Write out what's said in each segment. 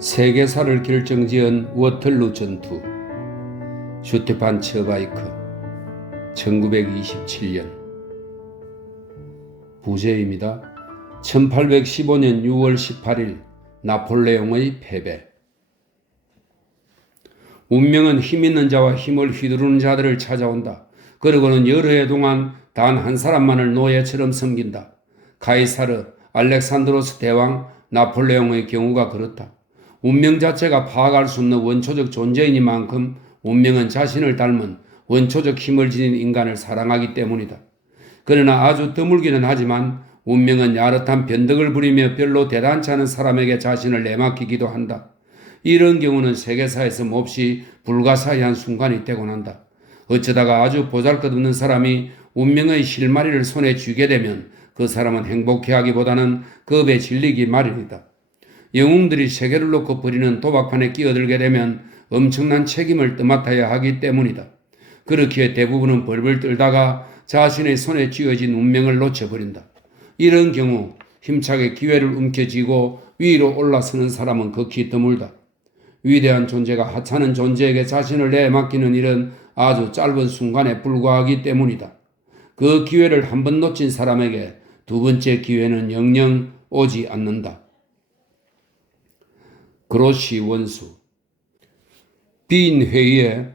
세계사를 결정지은 워털루 전투. 슈테판 처바이크 1927년. 부제입니다. 1815년 6월 18일 나폴레옹의 패배. 운명은 힘있는 자와 힘을 휘두르는 자들을 찾아온다. 그러고는 여러 해 동안 단 한 사람만을 노예처럼 섬긴다. 카이사르, 알렉산드로스 대왕, 나폴레옹의 경우가 그렇다. 운명 자체가 파악할 수 없는 원초적 존재이니만큼 운명은 자신을 닮은 원초적 힘을 지닌 인간을 사랑하기 때문이다. 그러나 아주 드물기는 하지만 운명은 야릇한 변덕을 부리며 별로 대단치 않은 사람에게 자신을 내맡기기도 한다. 이런 경우는 세계사에서 몹시 불가사의한 순간이 되곤 한다. 어쩌다가 아주 보잘것없는 사람이 운명의 실마리를 손에 쥐게 되면 그 사람은 행복해하기보다는 겁에 질리기 마련이다. 영웅들이 세계를 놓고 벌이는 도박판에 끼어들게 되면 엄청난 책임을 떠맡아야 하기 때문이다. 그렇기에 대부분은 벌벌 떨다가 자신의 손에 쥐어진 운명을 놓쳐버린다. 이런 경우 힘차게 기회를 움켜쥐고 위로 올라서는 사람은 극히 드물다. 위대한 존재가 하찮은 존재에게 자신을 내맡기는 일은 아주 짧은 순간에 불과하기 때문이다. 그 기회를 한 번 놓친 사람에게 두 번째 기회는 영영 오지 않는다. 그로시 원수. 빈 회의에,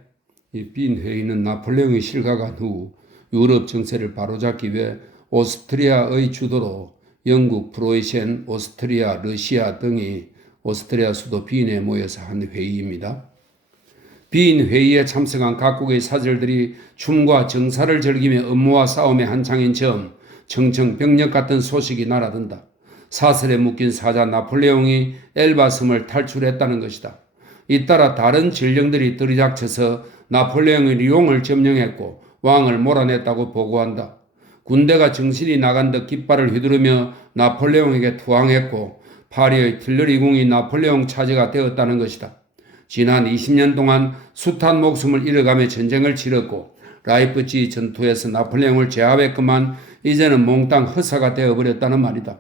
빈 회의는 나폴레옹이 실각한 후 유럽 정세를 바로잡기 위해 오스트리아의 주도로 영국, 프로이센, 오스트리아, 러시아 등이 오스트리아 수도 빈에 모여서 한 회의입니다. 빈 회의에 참석한 각국의 사절들이 춤과 정사를 즐기며 업무와 싸움에 한창인 점 청청병력 같은 소식이 날아든다. 사슬에 묶인 사자 나폴레옹이 엘바 섬을 탈출했다는 것이다. 잇따라 다른 전령들이 들이닥쳐서 나폴레옹이 리옹을 점령했고 왕을 몰아냈다고 보고한다. 군대가 정신이 나간 듯 깃발을 휘두르며 나폴레옹에게 투항했고 파리의 틸러리궁이 나폴레옹 차지가 되었다는 것이다. 지난 20년 동안 숱한 목숨을 잃어가며 전쟁을 치렀고 라이프치 전투에서 나폴레옹을 제압했건만 이제는 몽땅 허사가 되어버렸다는 말이다.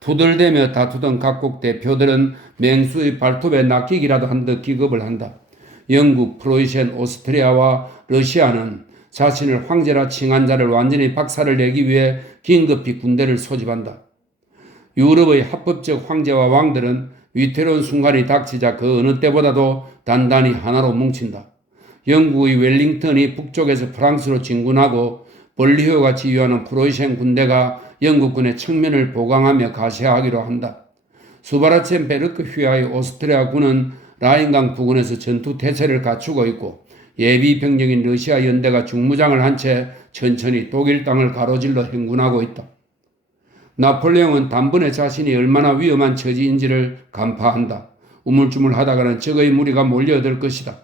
투덜대며 다투던 각국 대표들은 맹수의 발톱에 낚이기라도 한 듯 기겁을 한다. 영국, 프로이센, 오스트리아와 러시아는 자신을 황제라 칭한 자를 완전히 박살을 내기 위해 긴급히 군대를 소집한다. 유럽의 합법적 황제와 왕들은 위태로운 순간이 닥치자 그 어느 때보다도 단단히 하나로 뭉친다. 영국의 웰링턴이 북쪽에서 프랑스로 진군하고 벌리오가 지휘하는 프로이센 군대가 영국군의 측면을 보강하며 가세하기로 한다. 수바라첸 베르크 휘하의 오스트리아 군은 라인강 부근에서 전투 태세를 갖추고 있고 예비 병력인 러시아 연대가 중무장을 한 채 천천히 독일 땅을 가로질러 행군하고 있다. 나폴레옹은 단번에 자신이 얼마나 위험한 처지인지를 간파한다. 우물쭈물하다가는 적의 무리가 몰려들 것이다.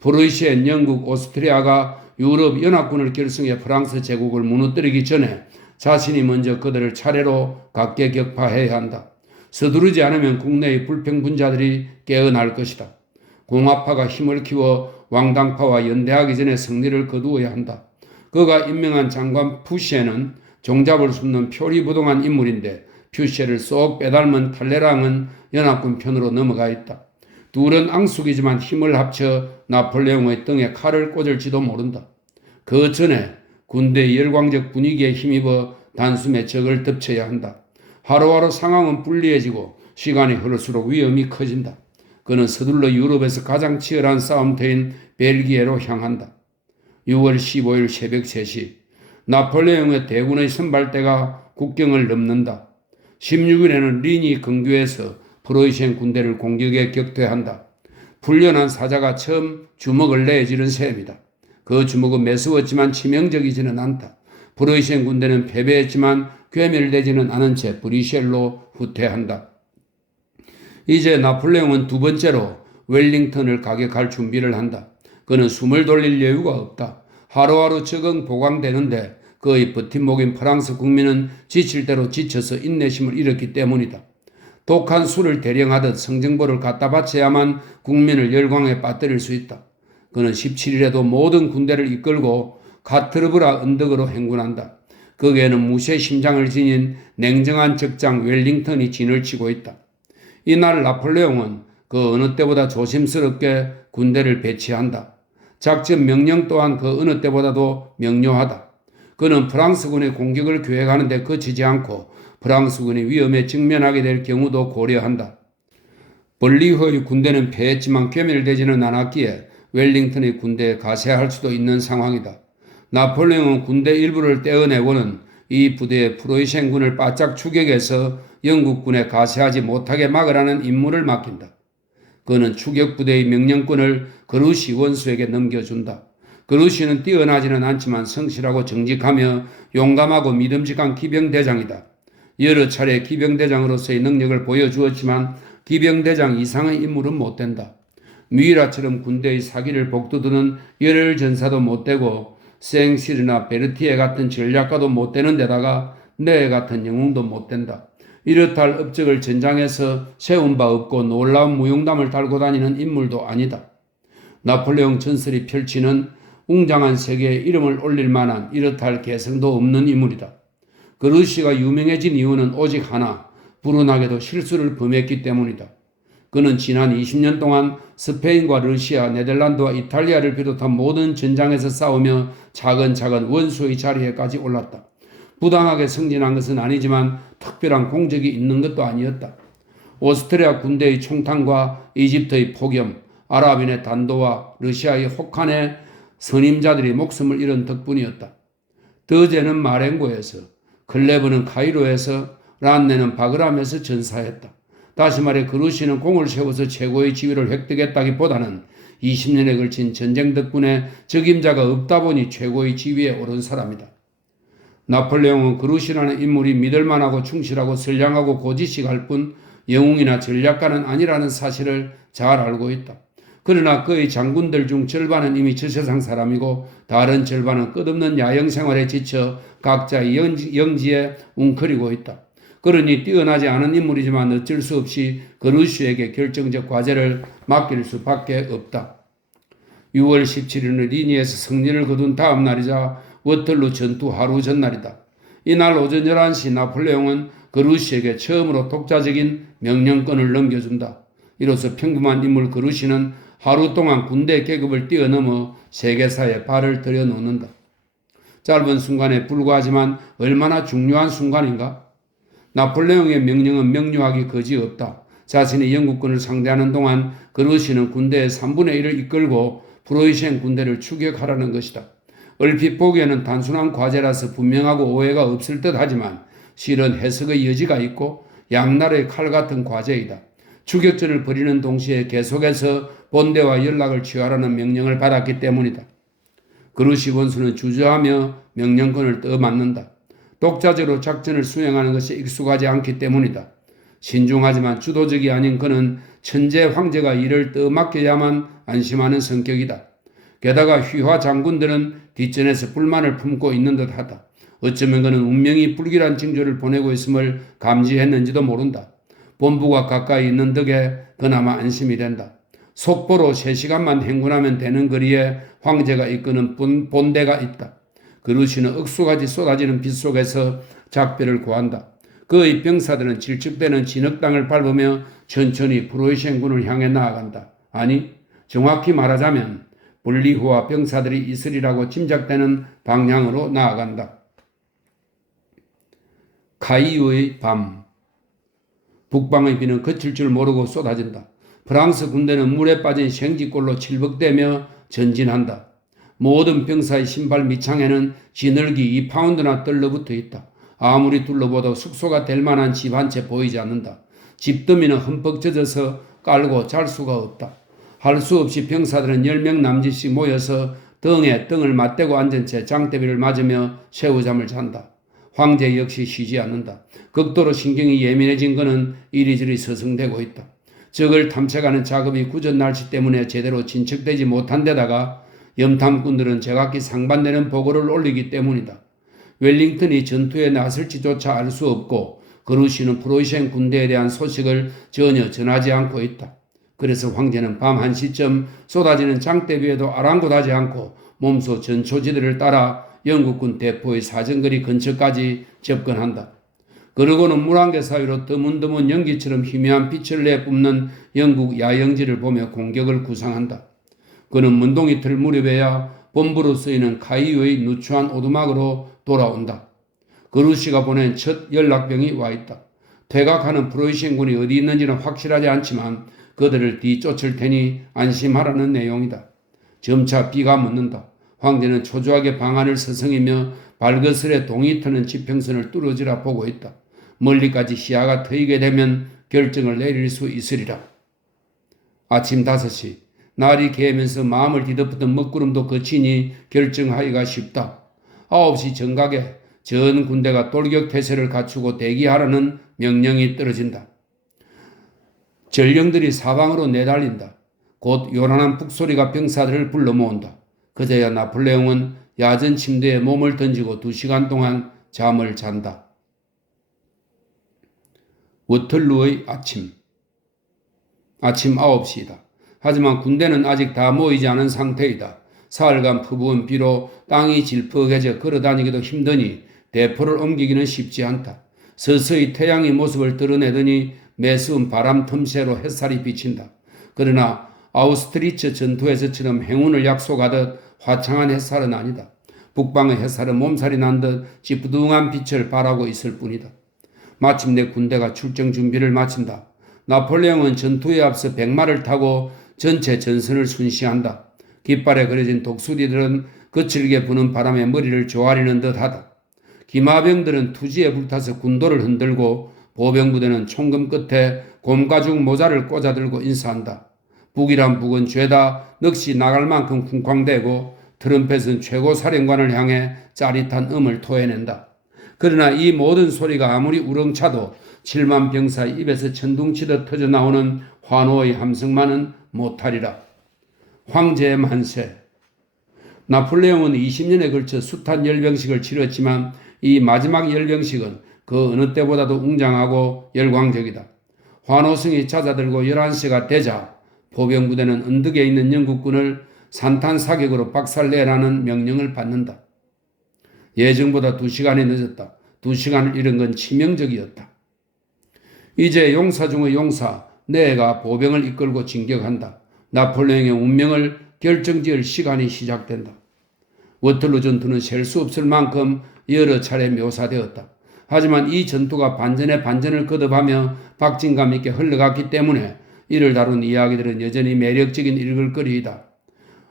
프로이센, 영국, 오스트리아가 유럽 연합군을 결성해 프랑스 제국을 무너뜨리기 전에 자신이 먼저 그들을 차례로 각계격파해야 한다. 서두르지 않으면 국내의 불평분자들이 깨어날 것이다. 공화파가 힘을 키워 왕당파와 연대하기 전에 승리를 거두어야 한다. 그가 임명한 장관 푸시에는 종잡을 수 없는 표리부동한 인물인데 퓨시에를 쏙 빼닮은 탈레랑은 연합군 편으로 넘어가 있다. 둘은 앙숙이지만 힘을 합쳐 나폴레옹의 등에 칼을 꽂을지도 모른다. 그 전에 군대의 열광적 분위기에 힘입어 단숨에 적을 덮쳐야 한다. 하루하루 상황은 불리해지고 시간이 흐를수록 위험이 커진다. 그는 서둘러 유럽에서 가장 치열한 싸움터인 벨기에로 향한다. 6월 15일 새벽 3시 나폴레옹의 대군의 선발대가 국경을 넘는다. 16일에는 리니 근교에서 프로이센 군대를 공격에 격퇴한다. 훈련한 사자가 처음 주먹을 내지른 셈이다. 그 주먹은 매서웠지만 치명적이지는 않다. 프로이센 군대는 패배했지만 괴멸되지는 않은 채 브리셀로 후퇴한다. 이제 나폴레옹은 두 번째로 웰링턴을 가격할 준비를 한다. 그는 숨을 돌릴 여유가 없다. 하루하루 적응 보강되는데 그의 버팀목인 프랑스 국민은 지칠 대로 지쳐서 인내심을 잃었기 때문이다. 독한 술을 대령하듯 성정보를 갖다 바쳐야만 국민을 열광에 빠뜨릴 수 있다. 그는 17일에도 모든 군대를 이끌고 카트르브라 언덕으로 행군한다. 거기에는 무쇠 심장을 지닌 냉정한 적장 웰링턴이 진을 치고 있다. 이날 나폴레옹은 그 어느 때보다 조심스럽게 군대를 배치한다. 작전 명령 또한 그 어느 때보다도 명료하다. 그는 프랑스군의 공격을 계획하는 데 그치지 않고 프랑스군이 위험에 직면하게 될 경우도 고려한다. 벌리흐의 군대는 패했지만 괴멸되지는 않았기에 웰링턴의 군대에 가세할 수도 있는 상황이다. 나폴레옹은 군대 일부를 떼어내고는 이 부대의 프로이센군을 바짝 추격해서 영국군에 가세하지 못하게 막으라는 임무를 맡긴다. 그는 추격부대의 명령권을 그루시 원수에게 넘겨준다. 그루시는 뛰어나지는 않지만 성실하고 정직하며 용감하고 믿음직한 기병대장이다. 여러 차례 기병대장으로서의 능력을 보여주었지만 기병대장 이상의 인물은 못 된다. 미이라처럼 군대의 사기를 복두드는 열혈전사도 못 되고 생실이나 베르티에 같은 전략가도 못 되는 데다가 네 같은 영웅도 못 된다. 이렇다 할 업적을 전장에서 세운 바 없고 놀라운 무용담을 달고 다니는 인물도 아니다. 나폴레옹 전설이 펼치는 웅장한 세계에 이름을 올릴 만한 이렇다 할 개성도 없는 인물이다. 그루시가 유명해진 이유는 오직 하나, 불운하게도 실수를 범했기 때문이다. 그는 지난 20년 동안 스페인과 러시아, 네덜란드와 이탈리아를 비롯한 모든 전장에서 싸우며 차근차근 원수의 자리에까지 올랐다. 부당하게 승진한 것은 아니지만 특별한 공적이 있는 것도 아니었다. 오스트리아 군대의 총탄과 이집트의 폭염, 아랍인의 단도와 러시아의 혹한의 선임자들이 목숨을 잃은 덕분이었다. 더제는 마렌고에서, 클레브는 카이로에서, 란네는 바그람에서 전사했다. 다시 말해 그루시는 공을 세워서 최고의 지위를 획득했다기보다는 20년에 걸친 전쟁 덕분에 적임자가 없다 보니 최고의 지위에 오른 사람이다. 나폴레옹은 그루시라는 인물이 믿을만하고 충실하고 선량하고 고지식할 뿐 영웅이나 전략가는 아니라는 사실을 잘 알고 있다. 그러나 그의 장군들 중 절반은 이미 저 세상 사람이고 다른 절반은 끝없는 야영 생활에 지쳐 각자의 영지에 웅크리고 있다. 그러니 뛰어나지 않은 인물이지만 어쩔 수 없이 그루시에게 결정적 과제를 맡길 수밖에 없다. 6월 17일은 리니에서 승리를 거둔 다음 날이자 워털루 전투 하루 전날이다. 이날 오전 11시 나폴레옹은 그루시에게 처음으로 독자적인 명령권을 넘겨준다. 이로써 평범한 인물 그루시는 하루 동안 군대 계급을 뛰어넘어 세계사에 발을 들여놓는다. 짧은 순간에 불과하지만 얼마나 중요한 순간인가? 나폴레옹의 명령은 명료하기 거지없다. 자신이 영국군을 상대하는 동안 그루시는 군대의 3분의 1을 이끌고 프로이센 군대를 추격하라는 것이다. 얼핏 보기에는 단순한 과제라서 분명하고 오해가 없을 듯하지만 실은 해석의 여지가 있고 양날의 칼 같은 과제이다. 추격전을 벌이는 동시에 계속해서 본대와 연락을 취하라는 명령을 받았기 때문이다. 그루시 원수는 주저하며 명령권을 떠맡는다. 독자적으로 작전을 수행하는 것이 익숙하지 않기 때문이다. 신중하지만 주도적이 아닌 그는 천재 황제가 이를 떠맡겨야만 안심하는 성격이다. 게다가 휘하 장군들은 뒷전에서 불만을 품고 있는 듯하다. 어쩌면 그는 운명이 불길한 징조를 보내고 있음을 감지했는지도 모른다. 본부가 가까이 있는 덕에 그나마 안심이 된다. 속보로 3시간만 행군하면 되는 거리에 황제가 이끄는 본대가 있다. 그루시는 억수같이 쏟아지는 빛 속에서 작별을 구한다. 그의 병사들은 질척대는 진흙땅을 밟으며 천천히 프로이센군을 향해 나아간다. 아니, 정확히 말하자면 볼리흐와 병사들이 있으리라고 짐작되는 방향으로 나아간다. 카이유의 밤. 북방의 비는 그칠 줄 모르고 쏟아진다. 프랑스 군대는 물에 빠진 생쥐꼴로 칠벅대며 전진한다. 모든 병사의 신발 밑창에는 지늘기 2파운드나 떨러붙어 있다. 아무리 둘러봐도 숙소가 될 만한 집 한 채 보이지 않는다. 집더미는 흠뻑 젖어서 깔고 잘 수가 없다. 할 수 없이 병사들은 10명 남짓씩 모여서 등에 등을 맞대고 앉은 채 장대비를 맞으며 새우잠을 잔다. 황제 역시 쉬지 않는다. 극도로 신경이 예민해진 그는 이리저리 서성대고 있다. 적을 탐색하는 작업이 굳은 날씨 때문에 제대로 진척되지 못한 데다가 염탐꾼들은 제각기 상반되는 보고를 올리기 때문이다. 웰링턴이 전투에 나설지조차 알 수 없고 그루시는 프로이센 군대에 대한 소식을 전혀 전하지 않고 있다. 그래서 황제는 밤 1시쯤 쏟아지는 장대비에도 아랑곳하지 않고 몸소 전초지들을 따라 영국군 대포의 사정거리 근처까지 접근한다. 그러고는 물안개 사이로 드문드문 연기처럼 희미한 빛을 내뿜는 영국 야영지를 보며 공격을 구상한다. 그는 문동이틀 무렵에야 본부로 쓰이는 카이유의 누추한 오두막으로 돌아온다. 그루시가 보낸 첫 연락병이 와 있다. 퇴각하는 프로이센군이 어디 있는지는 확실하지 않지만 그들을 뒤쫓을 테니 안심하라는 내용이다. 점차 비가 묻는다. 황제는 초조하게 방안을 서성이며 발거슬에 동이 트는 지평선을 뚫어지라 보고 있다. 멀리까지 시야가 트이게 되면 결정을 내릴 수 있으리라. 아침 5시 날이 개면서 마음을 뒤덮던 먹구름도 그치니 결정하기가 쉽다. 9시 정각에 전 군대가 돌격태세를 갖추고 대기하라는 명령이 떨어진다. 전령들이 사방으로 내달린다. 곧 요란한 북소리가 병사들을 불러 모은다. 그제야 나폴레옹은 야전 침대에 몸을 던지고 2시간 동안 잠을 잔다. 워털루의 아침 9시이다. 하지만 군대는 아직 다 모이지 않은 상태이다. 사흘간 퍼부은 비로 땅이 질퍽해져 걸어다니기도 힘드니 대포를 옮기기는 쉽지 않다. 서서히 태양이 모습을 드러내더니 매서운 바람 틈새로 햇살이 비친다. 그러나 아우스트리츠 전투에서처럼 행운을 약속하듯 화창한 햇살은 아니다. 북방의 햇살은 몸살이 난 듯 찌뿌둥한 빛을 발하고 있을 뿐이다. 마침내 군대가 출정 준비를 마친다. 나폴레옹은 전투에 앞서 백마를 타고 전체 전선을 순시한다. 깃발에 그려진 독수리들은 거칠게 부는 바람에 머리를 조아리는 듯하다. 기마병들은 투지에 불타서 군도를 흔들고 보병부대는 총금 끝에 곰가죽 모자를 꽂아들고 인사한다. 북이란 북은 죄다 넋이 나갈 만큼 쿵쾅대고 트럼펫은 최고 사령관을 향해 짜릿한 음을 토해낸다. 그러나 이 모든 소리가 아무리 우렁차도 7만 병사의 입에서 천둥치듯 터져나오는 환호의 함성만은 못하리라. 황제의 만세. 나폴레옹은 20년에 걸쳐 숱한 열병식을 치렀지만 이 마지막 열병식은 그 어느 때보다도 웅장하고 열광적이다. 환호성이 잦아들고 11시가 되자 포병부대는 언덕에 있는 영국군을 산탄사격으로 박살내라는 명령을 받는다. 예정보다 2시간이 늦었다. 2시간을 잃은 건 치명적이었다. 이제 용사 중의 용사 네가 보병을 이끌고 진격한다. 나폴레옹의 운명을 결정지을 시간이 시작된다. 워털루 전투는 셀 수 없을 만큼 여러 차례 묘사되었다. 하지만 이 전투가 반전에 반전을 거듭하며 박진감 있게 흘러갔기 때문에 이를 다룬 이야기들은 여전히 매력적인 읽을거리이다.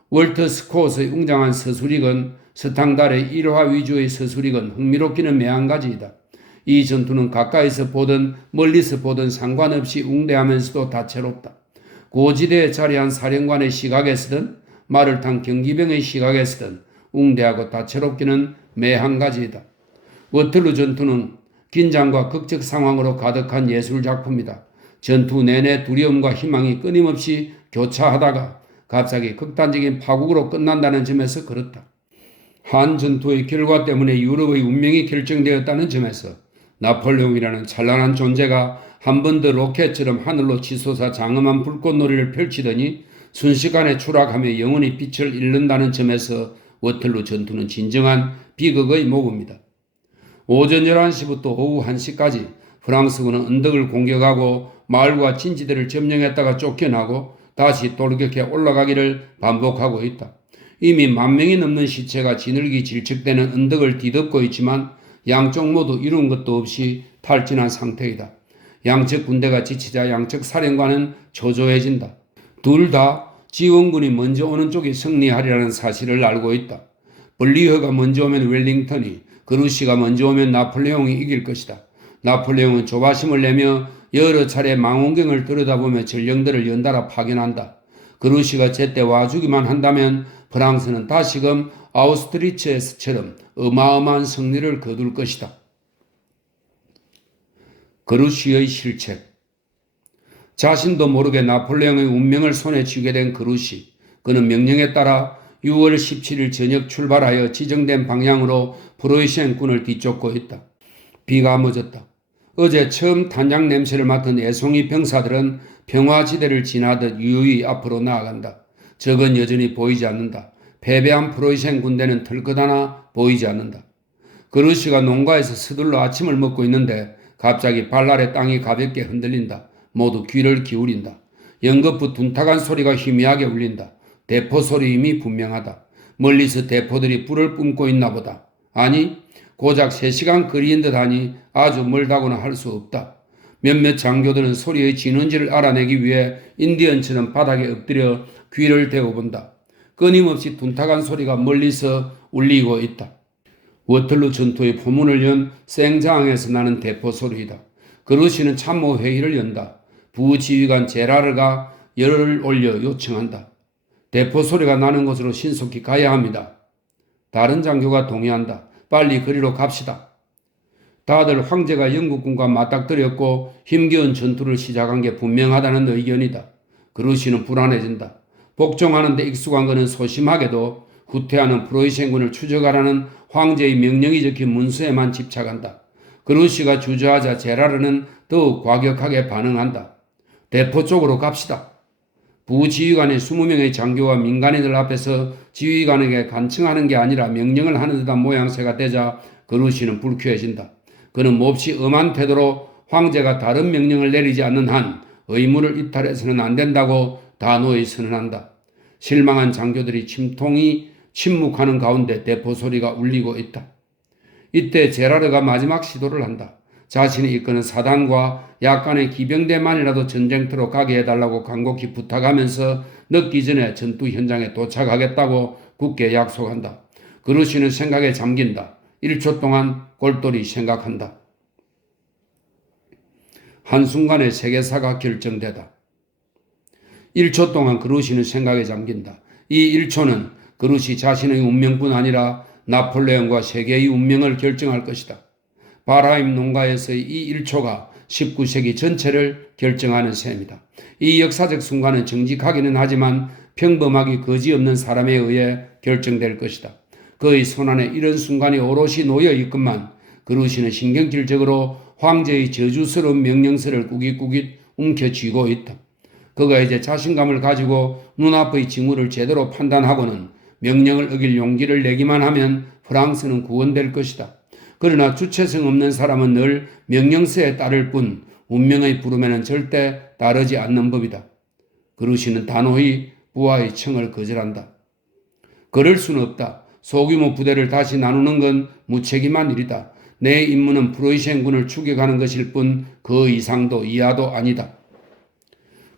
월터 스콧의 웅장한 서술이건 서탕달의 일화 위주의 서술이건 흥미롭기는 매한가지이다. 이 전투는 가까이서 보든 멀리서 보든 상관없이 웅대하면서도 다채롭다. 고지대에 자리한 사령관의 시각에서든 말을 탄 경기병의 시각에서든 웅대하고 다채롭기는 매한가지이다. 워털루 전투는 긴장과 극적 상황으로 가득한 예술작품이다. 전투 내내 두려움과 희망이 끊임없이 교차하다가 갑자기 극단적인 파국으로 끝난다는 점에서 그렇다. 한 전투의 결과 때문에 유럽의 운명이 결정되었다는 점에서 나폴레옹이라는 찬란한 존재가 한 번 더 로켓처럼 하늘로 치솟아 장엄한 불꽃놀이를 펼치더니 순식간에 추락하며 영원히 빛을 잃는다는 점에서 워털루 전투는 진정한 비극의 모범이다. 오전 11시부터 오후 1시까지 프랑스군은 언덕을 공격하고 마을과 진지대를 점령했다가 쫓겨나고 다시 돌격해 올라가기를 반복하고 있다. 이미 10,000명이 넘는 시체가 지늘기 질척대는 언덕을 뒤덮고 있지만 양쪽 모두 이룬 것도 없이 탈진한 상태이다. 양측 군대가 지치자 양측 사령관은 초조해진다. 둘 다 지원군이 먼저 오는 쪽이 승리하리라는 사실을 알고 있다. 블리허가 먼저 오면 웰링턴이, 그루시가 먼저 오면 나폴레옹이 이길 것이다. 나폴레옹은 조바심을 내며 여러 차례 망원경을 들여다보며 전령들을 연달아 파견한다. 그루시가 제때 와주기만 한다면 프랑스는 다시금 아우스트리츠에서처럼 어마어마한 승리를 거둘 것이다. 그루시의 실책. 자신도 모르게 나폴레옹의 운명을 손에 쥐게 된 그루시. 그는 명령에 따라 6월 17일 저녁 출발하여 지정된 방향으로 프로이센군을 뒤쫓고 있다. 비가 멎었다. 어제 처음 탄약 냄새를 맡은 애송이 병사들은 평화지대를 지나듯 유유히 앞으로 나아간다. 적은 여전히 보이지 않는다. 패배한 프로이센 군대는 털끝 하나 보이지 않는다. 그루시가 농가에서 서둘러 아침을 먹고 있는데 갑자기 발 아래 땅이 가볍게 흔들린다. 모두 귀를 기울인다. 연거푸 둔탁한 소리가 희미하게 울린다. 대포 소리임이 분명하다. 멀리서 대포들이 불을 뿜고 있나 보다. 아니, 고작 3시간 거리인 듯하니 아주 멀다고는 할 수 없다. 몇몇 장교들은 소리의 진원지를 알아내기 위해 인디언처럼 바닥에 엎드려 귀를 대어본다. 끊임없이 둔탁한 소리가 멀리서 울리고 있다. 워털루 전투의 포문을 연 생장에서 나는 대포 소리이다. 그루시는 참모 회의를 연다. 부지휘관 제라르가 열을 올려 요청한다. 대포 소리가 나는 곳으로 신속히 가야 합니다. 다른 장교가 동의한다. 빨리 그리로 갑시다. 다들 황제가 영국군과 맞닥뜨렸고 힘겨운 전투를 시작한 게 분명하다는 의견이다. 그루시는 불안해진다. 복종하는 데 익숙한 그는 소심하게도 후퇴하는 프로이센군을 추적하라는 황제의 명령이 적힌 문서에만 집착한다. 그루시가 주저하자 제라르는 더욱 과격하게 반응한다. 대포 쪽으로 갑시다. 부지휘관의 20명의 장교와 민간인들 앞에서 지휘관에게 간청하는 게 아니라 명령을 하는 듯한 모양새가 되자 그루시는 불쾌해진다. 그는 몹시 엄한 태도로 황제가 다른 명령을 내리지 않는 한 의무를 이탈해서는 안 된다고 단호히 선언한다. 실망한 장교들이 침묵하는 가운데 대포 소리가 울리고 있다. 이때 제라르가 마지막 시도를 한다. 자신이 이끄는 사단과 약간의 기병대만이라도 전쟁터로 가게 해달라고 간곡히 부탁하면서 늦기 전에 전투 현장에 도착하겠다고 굳게 약속한다. 그루시는 생각에 잠긴다. 1초 동안 골똘히 생각한다. 한순간에 세계사가 결정되다. 1초 동안 그루시는 생각에 잠긴다. 이 1초는 그루시 자신의 운명뿐 아니라 나폴레옹과 세계의 운명을 결정할 것이다. 바라임 농가에서의 이 1초가 19세기 전체를 결정하는 셈이다. 이 역사적 순간은 정직하기는 하지만 평범하기 거지없는 사람에 의해 결정될 것이다. 그의 손안에 이런 순간이 오롯이 놓여 있건만 그루시는 신경질적으로 황제의 저주스러운 명령서를 꾸깃꾸깃 움켜쥐고 있다. 그가 이제 자신감을 가지고 눈앞의 징후를 제대로 판단하고는 명령을 어길 용기를 내기만 하면 프랑스는 구원될 것이다. 그러나 주체성 없는 사람은 늘 명령서에 따를 뿐 운명의 부름에는 절대 따르지 않는 법이다. 그루시는 단호히 부하의 청을 거절한다. 그럴 수는 없다. 소규모 부대를 다시 나누는 건 무책임한 일이다. 내 임무는 프로이센군을 추격하는 것일 뿐 그 이상도 이하도 아니다.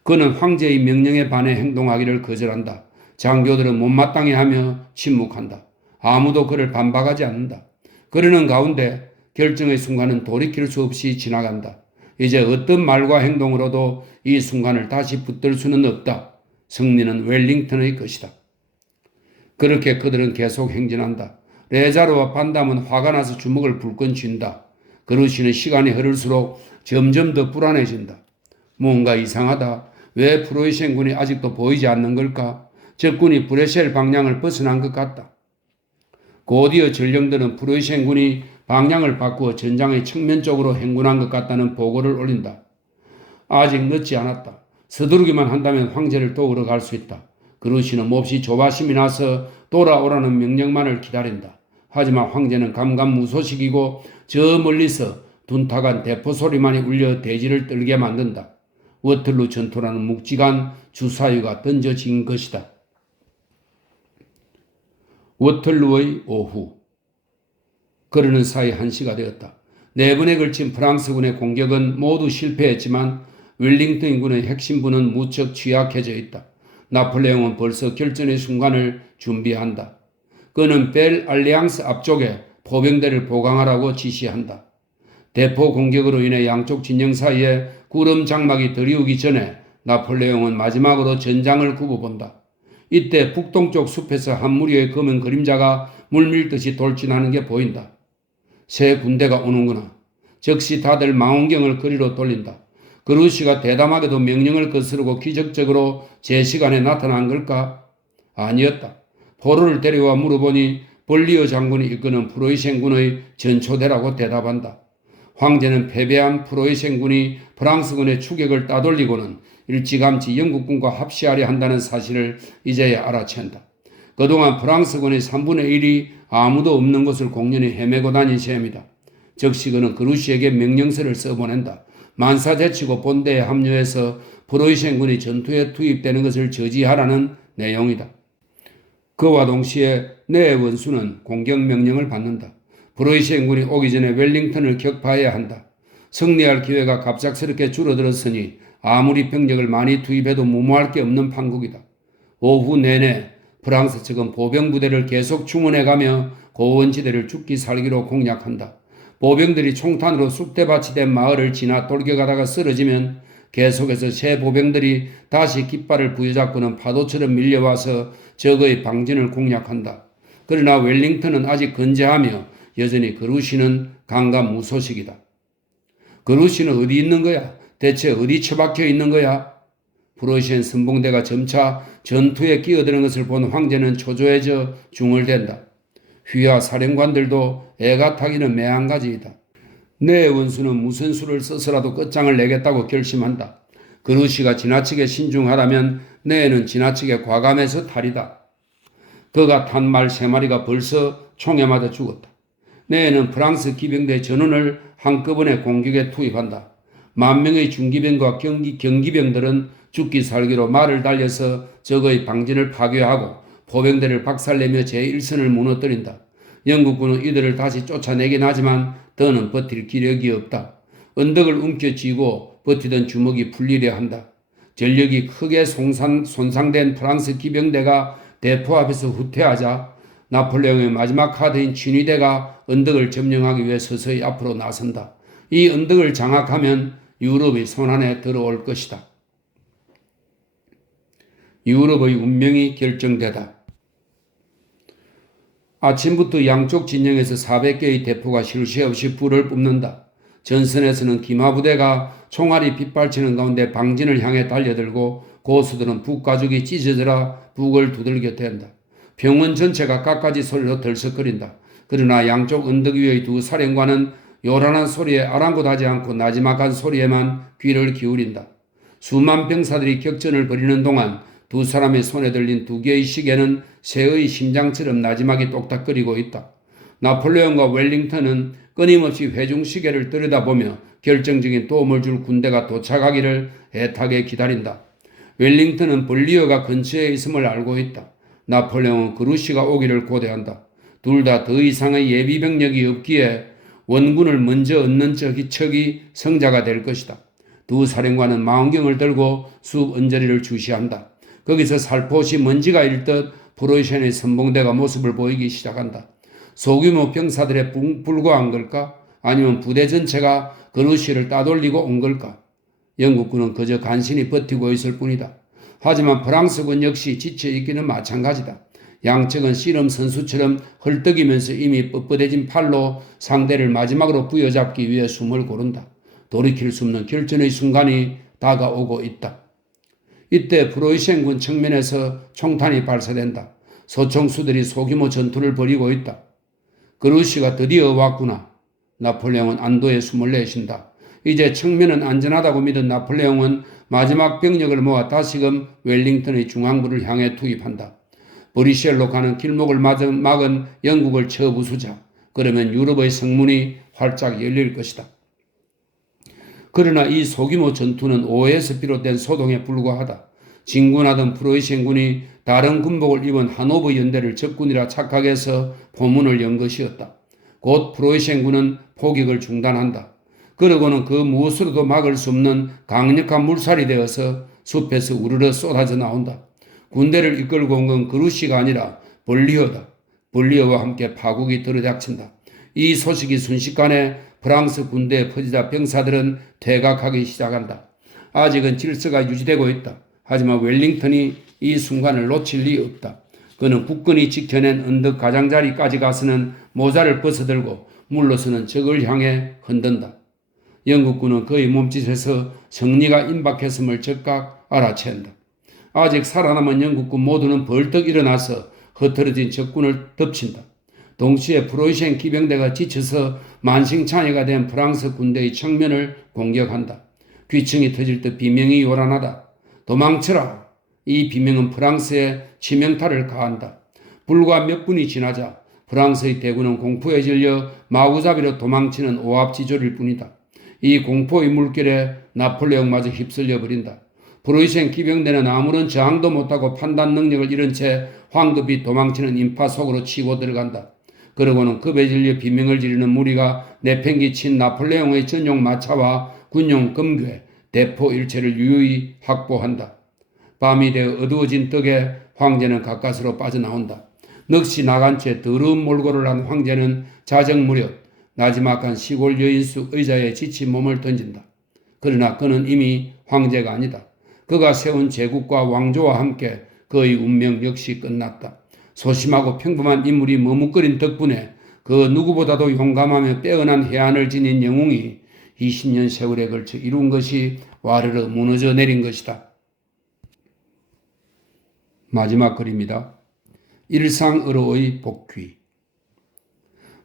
그는 황제의 명령에 반해 행동하기를 거절한다. 장교들은 못마땅해 하며 침묵한다. 아무도 그를 반박하지 않는다. 그러는 가운데 결정의 순간은 돌이킬 수 없이 지나간다. 이제 어떤 말과 행동으로도 이 순간을 다시 붙들 수는 없다. 승리는 웰링턴의 것이다. 그렇게 그들은 계속 행진한다. 레자르와 반담은 화가 나서 주먹을 불끈 쥔다. 그루시는 시간이 흐를수록 점점 더 불안해진다. 뭔가 이상하다. 왜 프로이센군이 아직도 보이지 않는 걸까? 적군이 브레셀 방향을 벗어난 것 같다. 곧이어 전령들은 프로이센군이 방향을 바꾸어 전장의 측면 쪽으로 행군한 것 같다는 보고를 올린다. 아직 늦지 않았다. 서두르기만 한다면 황제를 도우러 갈 수 있다. 그루시는 몹시 조바심이 나서 돌아오라는 명령만을 기다린다. 하지만 황제는 감감무소식이고 저 멀리서 둔탁한 대포 소리만이 울려 대지를 떨게 만든다. 워털루 전투라는 묵직한 주사위가 던져진 것이다. 워털루의 오후. 그러는 사이 1시가 되었다. 4번에 걸친 프랑스군의 공격은 모두 실패했지만 웰링턴군의 핵심부는 무척 취약해져 있다. 나폴레옹은 벌써 결전의 순간을 준비한다. 그는 벨 알리앙스 앞쪽에 포병대를 보강하라고 지시한다. 대포 공격으로 인해 양쪽 진영 사이에 구름 장막이 들이우기 전에 나폴레옹은 마지막으로 전장을 굽어본다. 이때 북동쪽 숲에서 한 무리의 검은 그림자가 물밀듯이 돌진하는 게 보인다. 새 군대가 오는구나. 즉시 다들 망원경을 그리로 돌린다. 그루시가 대담하게도 명령을 거스르고 기적적으로 제 시간에 나타난 걸까? 아니었다. 포로를 데려와 물어보니 볼리어 장군이 이끄는 프로이센군의 전초대라고 대답한다. 황제는 패배한 프로이센군이 프랑스군의 추격을 따돌리고는 일찌감치 영국군과 합시하려 한다는 사실을 이제야 알아챈다. 그동안 프랑스군의 3분의 1이 아무도 없는 곳을 공연히 헤매고 다닌 셈이다. 즉시 그는 그루시에게 명령서를 써보낸다. 만사 제치고 본대에 합류해서 프로이센군이 전투에 투입되는 것을 저지하라는 내용이다. 그와 동시에 내 원수는 공격 명령을 받는다. 프로이센군이 오기 전에 웰링턴을 격파해야 한다. 승리할 기회가 갑작스럽게 줄어들었으니 아무리 병력을 많이 투입해도 무모할 게 없는 판국이다. 오후 내내 프랑스 측은 보병 부대를 계속 충원해가며 고원지대를 죽기 살기로 공략한다. 보병들이 총탄으로 쑥대밭이 된 마을을 지나 돌격하다가 쓰러지면 계속해서 새 보병들이 다시 깃발을 부여잡고는 파도처럼 밀려와서 적의 방진을 공략한다. 그러나 웰링턴은 아직 건재하며 여전히 그루시는 강간무소식이다. 그루시는 어디 있는 거야? 대체 어디 처박혀 있는 거야? 프로이센 선봉대가 점차 전투에 끼어드는 것을 본 황제는 초조해져 중얼댄다. 휘하 사령관들도 애가 타기는 매한가지이다. 내 원수는 무슨 수를 써서라도 끝장을 내겠다고 결심한다. 그루시가 지나치게 신중하다면 내는 지나치게 과감해서 탈이다. 그가 탄 말 3마리가 벌써 총에 맞아 죽었다. 내는 프랑스 기병대 전원을 한꺼번에 공격에 투입한다. 10,000명의 중기병과 경기병들은 죽기 살기로 말을 달려서 적의 방진을 파괴하고 포병대를 박살내며 제1선을 무너뜨린다. 영국군은 이들을 다시 쫓아내긴 하지만 더는 버틸 기력이 없다. 언덕을 움켜쥐고 버티던 주먹이 풀리려 한다. 전력이 크게 손상된 프랑스 기병대가 대포 앞에서 후퇴하자 나폴레옹의 마지막 카드인 친위대가 언덕을 점령하기 위해 서서히 앞으로 나선다. 이 언덕을 장악하면 유럽의 손안에 들어올 것이다. 유럽의 운명이 결정되다. 아침부터 양쪽 진영에서 400개의 대포가 쉴 새 없이 불을 뿜는다. 전선에서는 기마부대가 총알이 빗발치는 가운데 방진을 향해 달려들고 고수들은 북가죽이 찢어져라 북을 두들겨 댄다. 병원 전체가 깎아지 소리로 들썩거린다. 그러나 양쪽 언덕 위의 두 사령관은 요란한 소리에 아랑곳하지 않고 나지막한 소리에만 귀를 기울인다. 수만 병사들이 격전을 벌이는 동안 두 사람의 손에 들린 2개의 시계는 새의 심장처럼 나지막이 똑딱거리고 있다. 나폴레옹과 웰링턴은 끊임없이 회중시계를 들여다보며 결정적인 도움을 줄 군대가 도착하기를 애타게 기다린다. 웰링턴은 볼리어가 근처에 있음을 알고 있다. 나폴레옹은 그루시가 오기를 고대한다. 둘 다 더 이상의 예비병력이 없기에 원군을 먼저 얻는 척이 성자가 될 것이다. 두 사령관은 망원경을 들고 숲 언저리를 주시한다. 거기서 살포시 먼지가 일듯 프로이센의 선봉대가 모습을 보이기 시작한다. 소규모 병사들에 불과한 걸까? 아니면 부대 전체가 그루시를 따돌리고 온 걸까? 영국군은 그저 간신히 버티고 있을 뿐이다. 하지만 프랑스군 역시 지쳐있기는 마찬가지다. 양측은 씨름 선수처럼 헐떡이면서 이미 뻣뻣해진 팔로 상대를 마지막으로 부여잡기 위해 숨을 고른다. 돌이킬 수 없는 결전의 순간이 다가오고 있다. 이때 프로이센군 측면에서 총탄이 발사된다. 소총수들이 소규모 전투를 벌이고 있다. 그루시가 드디어 왔구나. 나폴레옹은 안도의 숨을 내쉰다. 이제 측면은 안전하다고 믿은 나폴레옹은 마지막 병력을 모아 다시금 웰링턴의 중앙부를 향해 투입한다. 브리셀로 가는 길목을 막은 영국을 쳐부수자. 그러면 유럽의 성문이 활짝 열릴 것이다. 그러나 이 소규모 전투는 오해에서 비롯된 소동에 불과하다. 진군하던 프로이센군이 다른 군복을 입은 하노버 연대를 적군이라 착각해서 포문을 연 것이었다. 곧 프로이센군은 포격을 중단한다. 그러고는 그 무엇으로도 막을 수 없는 강력한 물살이 되어서 숲에서 우르르 쏟아져 나온다. 군대를 이끌고 온 건 그루시가 아니라 볼리어다. 볼리어와 함께 파국이 들어닥친다. 이 소식이 순식간에 프랑스 군대에 퍼지자 병사들은 퇴각하기 시작한다. 아직은 질서가 유지되고 있다. 하지만 웰링턴이 이 순간을 놓칠 리 없다. 그는 굳건히 지켜낸 언덕 가장자리까지 가서는 모자를 벗어들고 물러서는 적을 향해 흔든다. 영국군은 그의 몸짓에서 승리가 임박했음을 즉각 알아챈다. 아직 살아남은 영국군 모두는 벌떡 일어나서 흩어진 적군을 덮친다. 동시에 프로이센 기병대가 지쳐서 만신창이가 된 프랑스 군대의 측면을 공격한다. 귀청이 터질 듯 비명이 요란하다. 도망쳐라! 이 비명은 프랑스에 치명타를 가한다. 불과 몇 분이 지나자 프랑스의 대군은 공포에 질려 마구잡이로 도망치는 오합지졸일 뿐이다. 이 공포의 물결에 나폴레옹마저 휩쓸려 버린다. 프로이센 기병대는 아무런 저항도 못하고 판단 능력을 잃은 채 황급히 도망치는 인파 속으로 치고 들어간다. 그러고는 급에 질려 비명을 지르는 무리가 내팽개친 나폴레옹의 전용 마차와 군용 금괴, 대포 일체를 유유히 확보한다. 밤이 되어 어두워진 덕에 황제는 가까스로 빠져나온다. 넋이 나간 채 더러운 몰골을 한 황제는 자정 무렵 나지막한 시골 여인숙 의자에 지친 몸을 던진다. 그러나 그는 이미 황제가 아니다. 그가 세운 제국과 왕조와 함께 그의 운명 역시 끝났다. 소심하고 평범한 인물이 머뭇거린 덕분에 그 누구보다도 용감하며 빼어난 해안을 지닌 영웅이 20년 세월에 걸쳐 이룬 것이 와르르 무너져 내린 것이다. 마지막 글입니다. 일상으로의 복귀.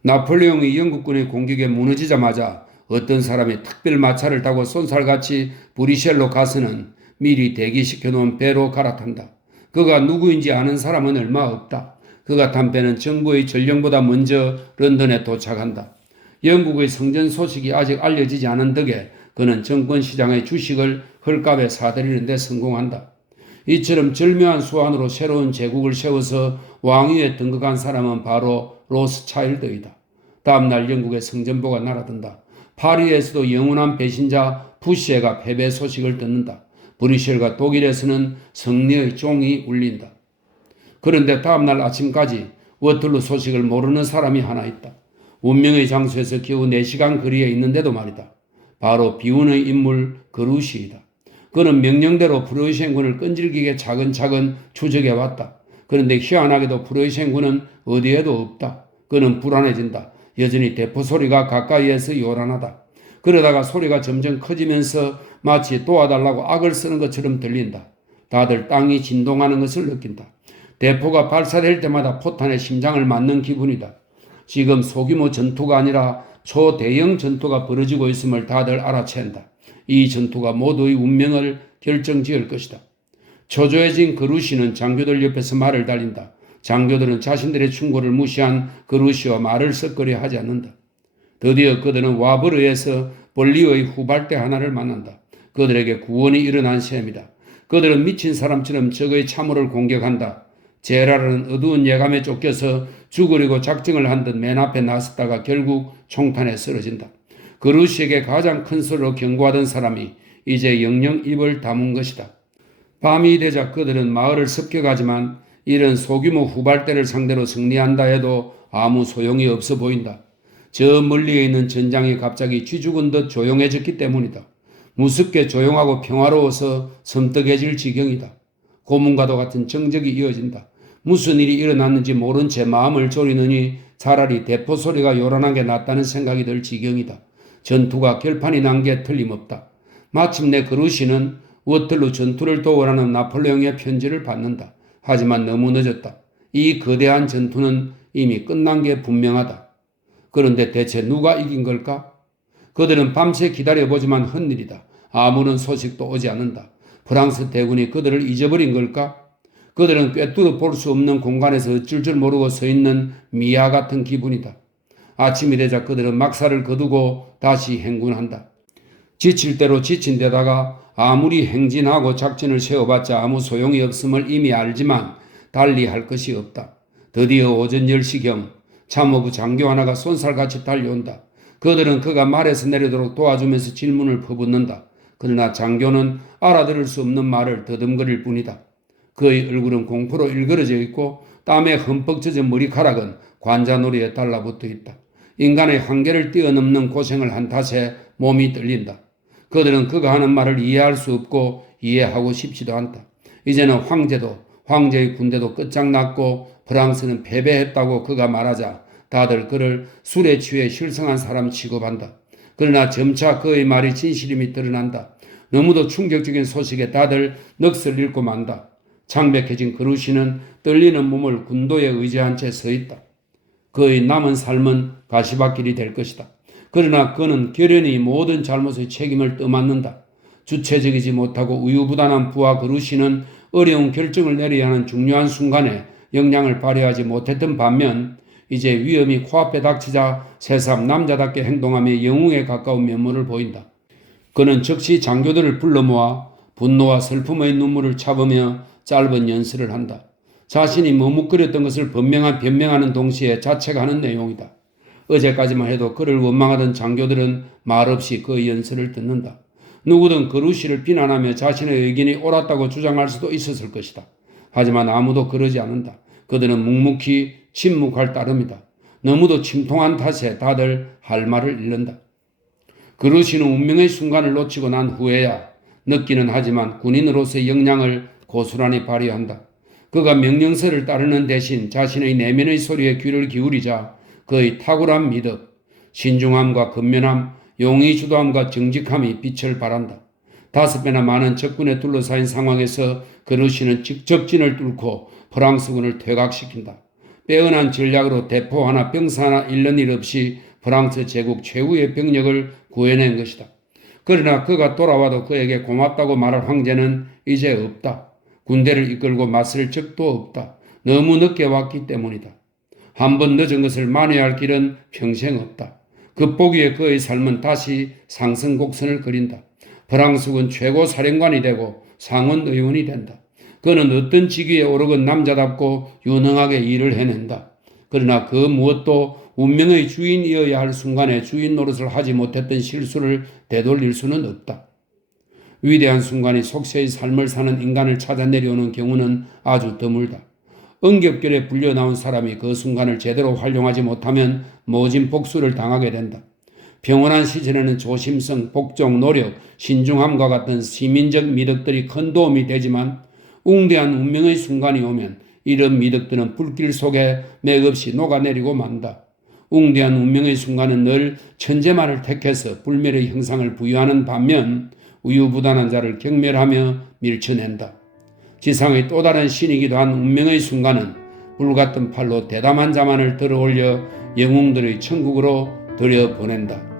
나폴레옹이 영국군의 공격에 무너지자마자 어떤 사람이 특별 마차를 타고 쏜살같이 브뤼셀로 가서는 미리 대기시켜놓은 배로 갈아탄다. 그가 누구인지 아는 사람은 얼마 없다. 그가 탄 배는 정부의 전령보다 먼저 런던에 도착한다. 영국의 성전 소식이 아직 알려지지 않은 덕에 그는 정권시장의 주식을 헐값에 사들이는 데 성공한다. 이처럼 절묘한 수완으로 새로운 제국을 세워서 왕위에 등극한 사람은 바로 로스차일드이다. 다음날 영국의 성전보가 날아든다. 파리에서도 영원한 배신자 부시에가 패배 소식을 듣는다. 브뤼셀과 독일에서는 승리의 종이 울린다. 그런데 다음날 아침까지 워틀루 소식을 모르는 사람이 하나 있다. 운명의 장소에서 겨우 4시간 거리에 있는데도 말이다. 바로 비운의 인물 그루시이다. 그는 명령대로 프로이센군을 끈질기게 차근차근 추적해왔다. 그런데 희한하게도 프로이센군은 어디에도 없다. 그는 불안해진다. 여전히 대포 소리가 가까이에서 요란하다. 그러다가 소리가 점점 커지면서 마치 도와달라고 악을 쓰는 것처럼 들린다. 다들 땅이 진동하는 것을 느낀다. 대포가 발사될 때마다 포탄의 심장을 맞는 기분이다. 지금 소규모 전투가 아니라 초대형 전투가 벌어지고 있음을 다들 알아챈다. 이 전투가 모두의 운명을 결정지을 것이다. 초조해진 그루시는 장교들 옆에서 말을 달린다. 장교들은 자신들의 충고를 무시한 그루시와 말을 섞으려 하지 않는다. 드디어 그들은 와브르에서 볼리오의 후발대 하나를 만난다. 그들에게 구원이 일어난 셈이다. 그들은 미친 사람처럼 적의 참호를 공격한다. 제라르는 어두운 예감에 쫓겨서 죽으려고 작정을 한 듯 맨 앞에 나섰다가 결국 총탄에 쓰러진다. 그루시에게 가장 큰 소리로 경고하던 사람이 이제 영영 입을 다문 것이다. 밤이 되자 그들은 마을을 습격하지만 이런 소규모 후발대를 상대로 승리한다 해도 아무 소용이 없어 보인다. 저 멀리에 있는 전장이 갑자기 쥐죽은 듯 조용해졌기 때문이다. 무섭게 조용하고 평화로워서 섬뜩해질 지경이다. 고문과도 같은 정적이 이어진다. 무슨 일이 일어났는지 모른 채 마음을 졸이느니 차라리 대포 소리가 요란하게 났다는 생각이 들 지경이다. 전투가 결판이 난 게 틀림없다. 마침내 그루시는 워틀루 전투를 도우라는 나폴레옹의 편지를 받는다. 하지만 너무 늦었다. 이 거대한 전투는 이미 끝난 게 분명하다. 그런데 대체 누가 이긴 걸까? 그들은 밤새 기다려보지만 헛일이다. 아무런 소식도 오지 않는다. 프랑스 대군이 그들을 잊어버린 걸까? 그들은 꿰뚫어 볼 수 없는 공간에서 어쩔 줄 모르고 서 있는 미아 같은 기분이다. 아침이 되자 그들은 막사를 거두고 다시 행군한다. 지칠 대로 지친 데다가 아무리 행진하고 작전을 세워봤자 아무 소용이 없음을 이미 알지만 달리 할 것이 없다. 드디어 오전 10시경 참모부 장교 하나가 쏜살같이 달려온다. 그들은 그가 말에서 내리도록 도와주면서 질문을 퍼붓는다. 그러나 장교는 알아들을 수 없는 말을 더듬거릴 뿐이다. 그의 얼굴은 공포로 일그러져 있고 땀에 흠뻑 젖은 머리카락은 관자놀이에 달라붙어 있다. 인간의 한계를 뛰어넘는 고생을 한 탓에 몸이 떨린다. 그들은 그가 하는 말을 이해할 수 없고 이해하고 싶지도 않다. 이제는 황제도 황제의 군대도 끝장났고 프랑스는 패배했다고 그가 말하자 다들 그를 술에 취해 실성한 사람 취급한다. 그러나 점차 그의 말이 진실임이 드러난다. 너무도 충격적인 소식에 다들 넋을 잃고 만다. 창백해진 그루시는 떨리는 몸을 군도에 의지한 채 서 있다. 그의 남은 삶은 가시밭길이 될 것이다. 그러나 그는 결연히 모든 잘못의 책임을 떠맡는다. 주체적이지 못하고 우유부단한 부하 그루시는 어려운 결정을 내려야 하는 중요한 순간에 역량을 발휘하지 못했던 반면 이제 위험이 코앞에 닥치자 새삼 남자답게 행동하며 영웅에 가까운 면모를 보인다. 그는 즉시 장교들을 불러 모아 분노와 슬픔의 눈물을 참으며 짧은 연설을 한다. 자신이 머뭇거렸던 것을 변명하는 동시에 자책하는 내용이다. 어제까지만 해도 그를 원망하던 장교들은 말없이 그 연설을 듣는다. 누구든 그루시를 비난하며 자신의 의견이 옳았다고 주장할 수도 있었을 것이다. 하지만 아무도 그러지 않는다. 그들은 묵묵히 침묵할 따름이다. 너무도 침통한 탓에 다들 할 말을 잃는다. 그루시는 운명의 순간을 놓치고 난 후에야 늦기는 하지만 군인으로서의 역량을 고스란히 발휘한다. 그가 명령서를 따르는 대신 자신의 내면의 소리에 귀를 기울이자 그의 탁월한 미덕, 신중함과 근면함, 용의주도함과 정직함이 빛을 발한다. 5배나 많은 적군에 둘러싸인 상황에서 그루시는 적진을 뚫고 프랑스군을 퇴각시킨다. 빼어난 전략으로 대포 하나 병사 하나 잃는 일 없이 프랑스 제국 최후의 병력을 구해낸 것이다. 그러나 그가 돌아와도 그에게 고맙다고 말할 황제는 이제 없다. 군대를 이끌고 맞설 적도 없다. 너무 늦게 왔기 때문이다. 한 번 늦은 것을 만회할 길은 평생 없다. 극복위에 그의 삶은 다시 상승 곡선을 그린다. 프랑스군 최고 사령관이 되고 상원 의원이 된다. 그는 어떤 직위에 오르건 남자답고 유능하게 일을 해낸다. 그러나 그 무엇도 운명의 주인이어야 할 순간에 주인 노릇을 하지 못했던 실수를 되돌릴 수는 없다. 위대한 순간이 속세의 삶을 사는 인간을 찾아 내려오는 경우는 아주 드물다. 응급결에 불려 나온 사람이 그 순간을 제대로 활용하지 못하면 모진 복수를 당하게 된다. 평온한 시절에는 조심성, 복종, 노력, 신중함과 같은 시민적 미덕들이 큰 도움이 되지만 웅대한 운명의 순간이 오면 이런 미덕들은 불길 속에 맥없이 녹아내리고 만다. 웅대한 운명의 순간은 늘 천재만을 택해서 불멸의 형상을 부여하는 반면 우유부단한 자를 경멸하며 밀쳐낸다. 지상의 또 다른 신이기도 한 운명의 순간은 불같은 팔로 대담한 자만을 들어올려 영웅들의 천국으로 들여보낸다.